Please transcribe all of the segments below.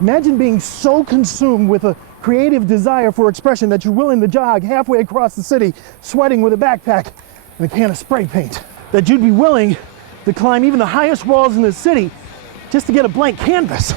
Imagine being so consumed with a creative desire for expression that you're willing to jog halfway across the city, sweating with a backpack and a can of spray paint. That you'd be willing to climb even the highest walls in the city just to get a blank canvas.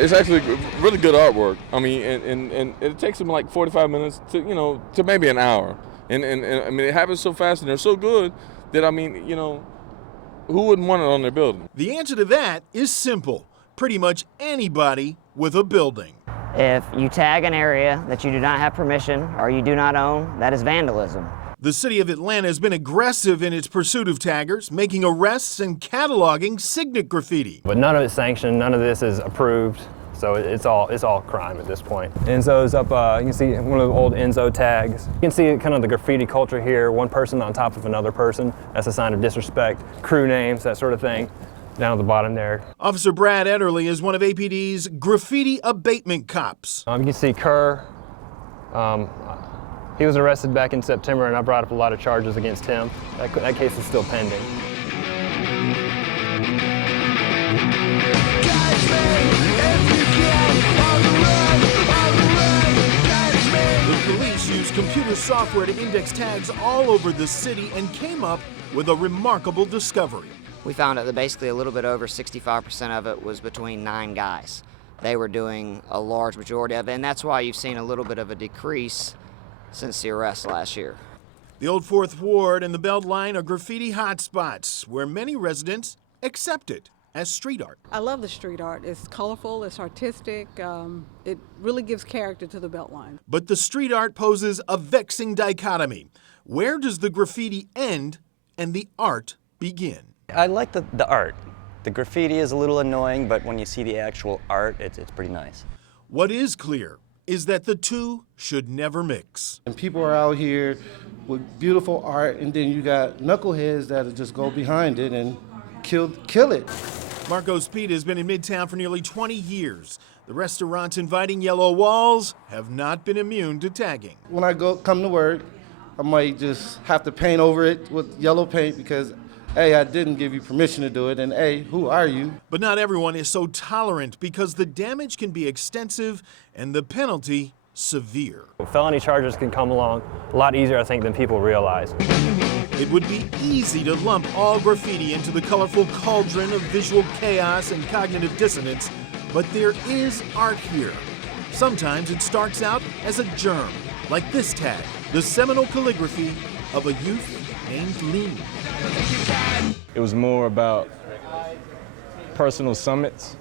It's actually really good artwork. I mean, and it takes them like 45 minutes to maybe an hour. And I mean, it happens so fast and they're so good that, I mean, who wouldn't want it on their building? The answer to that is simple. Pretty much anybody with a building. If you tag an area that you do not have permission or you do not own, that is vandalism. The city of Atlanta has been aggressive in its pursuit of taggers, making arrests and cataloging signet graffiti. But none of it's sanctioned, none of this is approved, so it's all crime at this point. Enzo's up, you can see one of the old Enzo tags. You can see kind of the graffiti culture here, one person on top of another person. That's a sign of disrespect, crew names, that sort of thing. Down at the bottom there. Officer Brad Ederly is one of APD's graffiti abatement cops. You can see Kerr. He was arrested back in September, and I brought up a lot of charges against him. That case is still pending. The police used computer software to index tags all over the city and came up with a remarkable discovery. We found out that basically a little bit over 65% of it was between 9 guys. They were doing a large majority of it, and that's why you've seen a little bit of a decrease since the arrest last year. The Old Fourth Ward and the Beltline are graffiti hotspots where many residents accept it as street art. I love the street art. It's colorful, it's artistic, it really gives character to the Beltline. But the street art poses a vexing dichotomy. Where does the graffiti end and the art begin? I like the art. The graffiti is a little annoying, but when you see the actual art, it's pretty nice. What is clear is that the two should never mix. And people are out here with beautiful art, and then you got knuckleheads that'll just go behind it and kill it. Marco Speed has been in Midtown for nearly 20 years. The restaurant's inviting yellow walls have not been immune to tagging. When I come to work, I might just have to paint over it with yellow paint because A, I didn't give you permission to do it, and A, who are you? But not everyone is so tolerant because the damage can be extensive and the penalty severe. Felony charges can come along a lot easier, I think, than people realize. It would be easy to lump all graffiti into the colorful cauldron of visual chaos and cognitive dissonance, but there is art here. Sometimes it starts out as a germ, like this tag, the seminal calligraphy of a youth named Lean. It was more about personal summits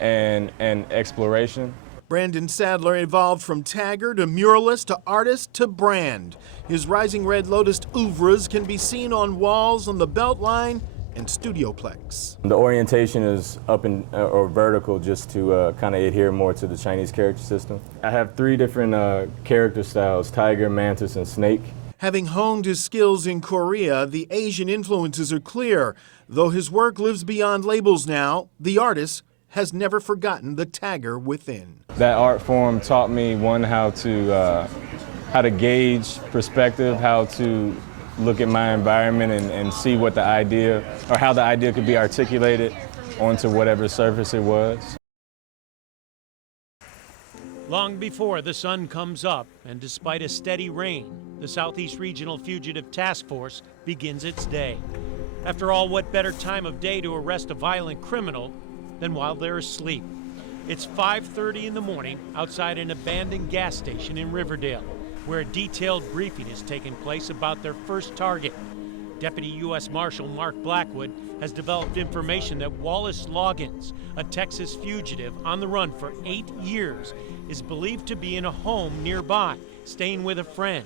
and exploration. Brandon Sadler evolved from tagger to muralist to artist to brand. His Rising Red Lotus oeuvres can be seen on walls on the Beltline and Studioplex. The orientation is up or vertical just to kind of adhere more to the Chinese character system. I have 3 different character styles: tiger, mantis, and snake. Having honed his skills in Korea, the Asian influences are clear. Though his work lives beyond labels now, the artist has never forgotten the tagger within. That art form taught me, one, how to gauge perspective, how to look at my environment and see what the idea, or how the idea could be articulated onto whatever surface it was. Long before the sun comes up, and despite a steady rain, the Southeast Regional Fugitive Task Force begins its day. After all, what better time of day to arrest a violent criminal than while they're asleep? It's 5:30 in the morning outside an abandoned gas station in Riverdale, where a detailed briefing is taking place about their first target. Deputy U.S. Marshal Mark Blackwood has developed information that Wallace Loggins, a Texas fugitive on the run for 8 years, is believed to be in a home nearby, staying with a friend.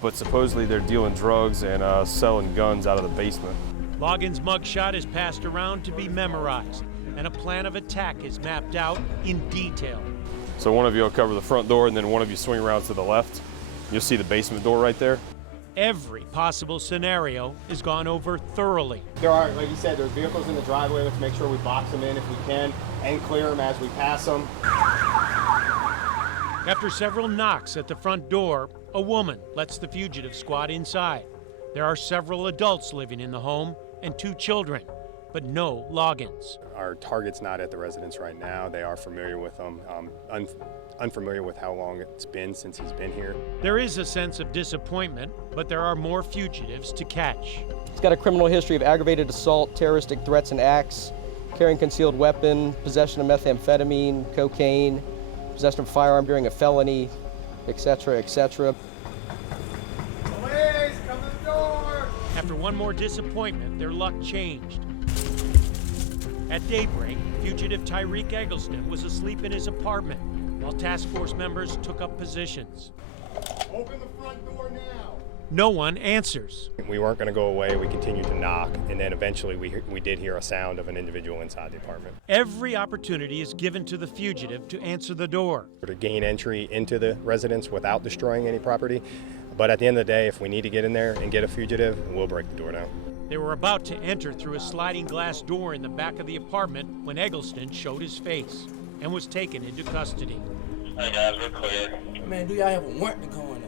But supposedly they're dealing drugs and selling guns out of the basement. Loggins' mugshot is passed around to be memorized, and a plan of attack is mapped out in detail. So one of you will cover the front door, and then one of you swing around to the left. You'll see the basement door right there. Every possible scenario is gone over thoroughly. There are, like you said, there's vehicles in the driveway. Let's make sure we box them in if we can and clear them as we pass them. After several knocks at the front door, a woman lets the fugitive squad inside. There are several adults living in the home and 2 children, but no logins. Our target's not at the residence right now. They are familiar with them, unfamiliar with how long it's been since he's been here. There is a sense of disappointment, but there are more fugitives to catch. He's got a criminal history of aggravated assault, terroristic threats and acts, carrying concealed weapon, possession of methamphetamine, cocaine, possession of a firearm during a felony, etc., etc. Police, come to the door! After one more disappointment, their luck changed. At daybreak, fugitive Tyreek Eggleston was asleep in his apartment while task force members took up positions. Open the front door now! No one answers. We weren't going to go away. We continued to knock, and then eventually we did hear a sound of an individual inside the apartment. Every opportunity is given to the fugitive to answer the door. To gain entry into the residence without destroying any property. But at the end of the day, if we need to get in there and get a fugitive, we'll break the door down. They were about to enter through a sliding glass door in the back of the apartment when Eggleston showed his face and was taken into custody. Hey guys, we're clear. Man, do y'all have a warrant to come in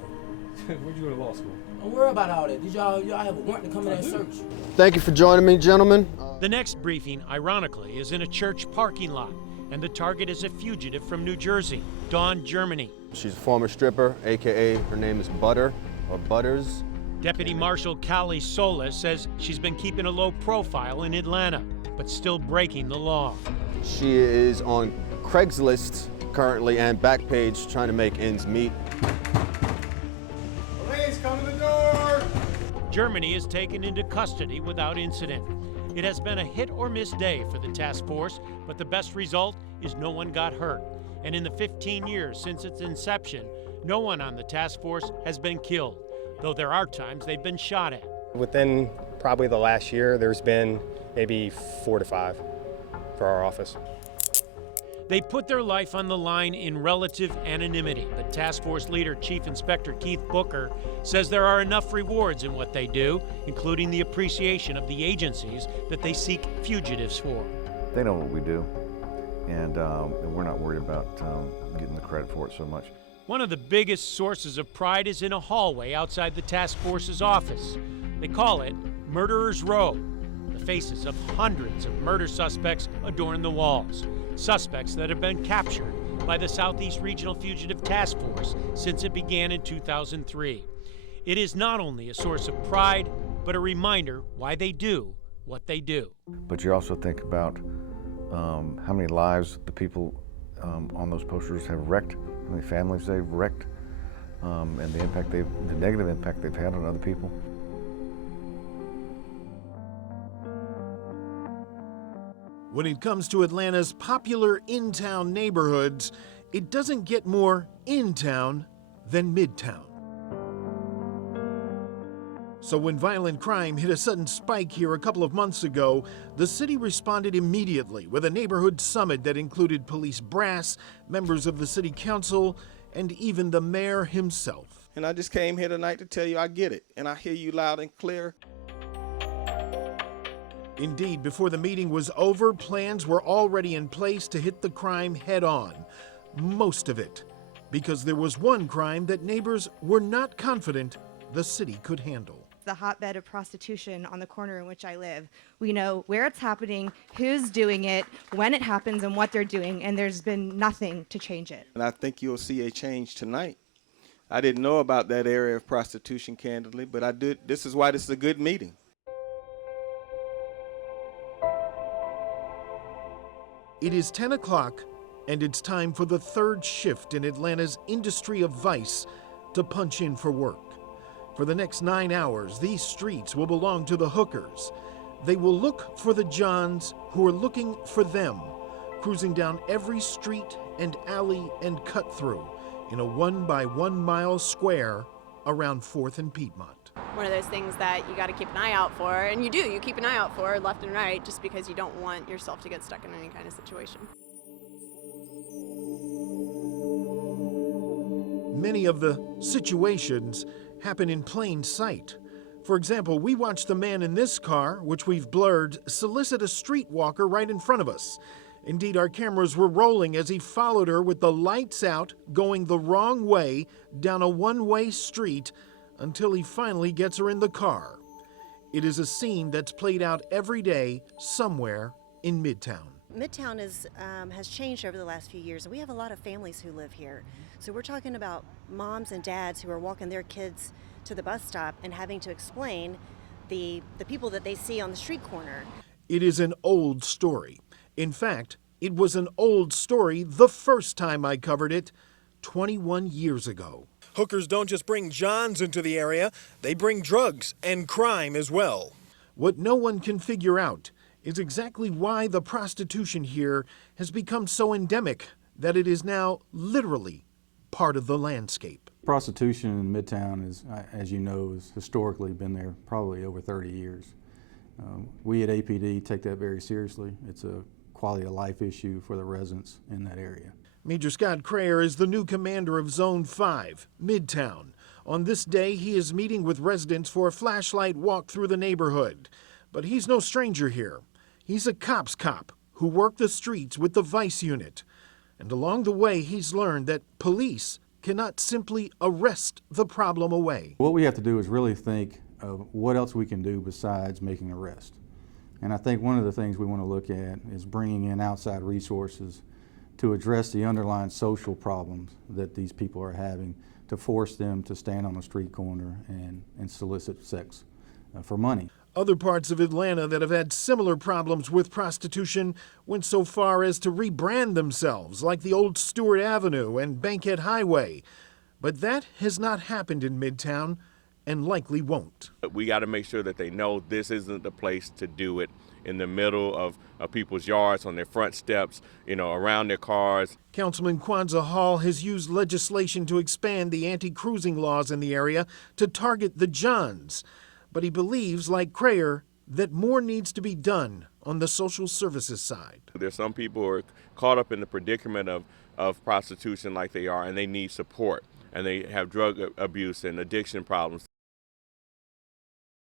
there? Where'd you go to law school? Don't worry about all that. Did y'all have a warrant to come in there and search? Thank you for joining me, gentlemen. The next briefing, ironically, is in a church parking lot, and the target is a fugitive from New Jersey, Dawn Germany. She's a former stripper, AKA her name is Butter, or Butters. Deputy Marshal Callie Solis says she's been keeping a low profile in Atlanta, but still breaking the law. She is on Craigslist currently and Backpage trying to make ends meet. Police, come to the door! Germany is taken into custody without incident. It has been a hit or miss day for the task force, but the best result is no one got hurt. And in the 15 years since its inception, no one on the task force has been killed, though there are times they've been shot at. Within probably the last year, there's been maybe 4 to 5 for our office. They put their life on the line in relative anonymity, but task force leader Chief Inspector Keith Booker says there are enough rewards in what they do, including the appreciation of the agencies that they seek fugitives for. They know what we do, and we're not worried about getting the credit for it so much. One of the biggest sources of pride is in a hallway outside the task force's office. They call it Murderer's Row. The faces of hundreds of murder suspects adorn the walls. Suspects that have been captured by the Southeast Regional Fugitive Task Force since it began in 2003. It is not only a source of pride, but a reminder why they do what they do. But you also think about how many lives the people on those posters have wrecked, how many families they've wrecked, and the negative impact they've had on other people. When it comes to Atlanta's popular in-town neighborhoods, it doesn't get more in-town than midtown. So when violent crime hit a sudden spike here a couple of months ago, the city responded immediately with a neighborhood summit that included police brass, members of the city council, and even the mayor himself. And I just came here tonight to tell you I get it, and I hear you loud and clear. Indeed, before the meeting was over, plans were already in place to hit the crime head on. Most of it, because there was one crime that neighbors were not confident the city could handle. The hotbed of prostitution on the corner in which I live. We know where it's happening, who's doing it, when it happens, and what they're doing, and there's been nothing to change it. And I think you'll see a change tonight. I didn't know about that area of prostitution, candidly, but I did. This is why this is a good meeting. It is 10 o'clock, and it's time for the third shift in Atlanta's industry of vice to punch in for work. For the next 9 hours, these streets will belong to the hookers. They will look for the Johns who are looking for them, cruising down every street and alley and cut-through in a 1 by 1 mile square around 4th and Piedmont. One of those things that you got to keep an eye out for, and you keep an eye out for left and right, just because you don't want yourself to get stuck in any kind of situation. Many of the situations happen in plain sight. For example, we watched the man in this car, which we've blurred, solicit a streetwalker right in front of us. Indeed, our cameras were rolling as he followed her with the lights out, going the wrong way down a one-way street until he finally gets her in the car. It is a scene that's played out every day somewhere in Midtown. Midtown has changed over the last few years, and we have a lot of families who live here. So we're talking about moms and dads who are walking their kids to the bus stop and having to explain the people that they see on the street corner. It is an old story. In fact, it was an old story the first time I covered it 21 years ago. Hookers don't just bring Johns into the area, they bring drugs and crime as well. What no one can figure out is exactly why the prostitution here has become so endemic that it is now literally part of the landscape. Prostitution in Midtown is, as you know, has historically been there probably over 30 years. We at APD take that very seriously. It's a quality of life issue for the residents in that area. Major Scott Crayer is the new commander of Zone 5, Midtown. On this day, he is meeting with residents for a flashlight walk through the neighborhood. But he's no stranger here. He's a cop's cop who worked the streets with the Vice Unit. And along the way, he's learned that police cannot simply arrest the problem away. What we have to do is really think of what else we can do besides making arrests. And I think one of the things we want to look at is bringing in outside resources to address the underlying social problems that these people are having, to force them to stand on a street corner and solicit sex for money. Other parts of Atlanta that have had similar problems with prostitution went so far as to rebrand themselves, like the old Stewart Avenue and Bankhead Highway. But that has not happened in Midtown and likely won't. We got to make sure that they know this isn't the place to do it, in the middle of people's yards, on their front steps, around their cars. Councilman Kwanzaa Hall has used legislation to expand the anti-cruising laws in the area to target the Johns. But he believes, like Crayer, that more needs to be done on the social services side. There's some people who are caught up in the predicament of prostitution like they are, and they need support, and they have drug abuse and addiction problems.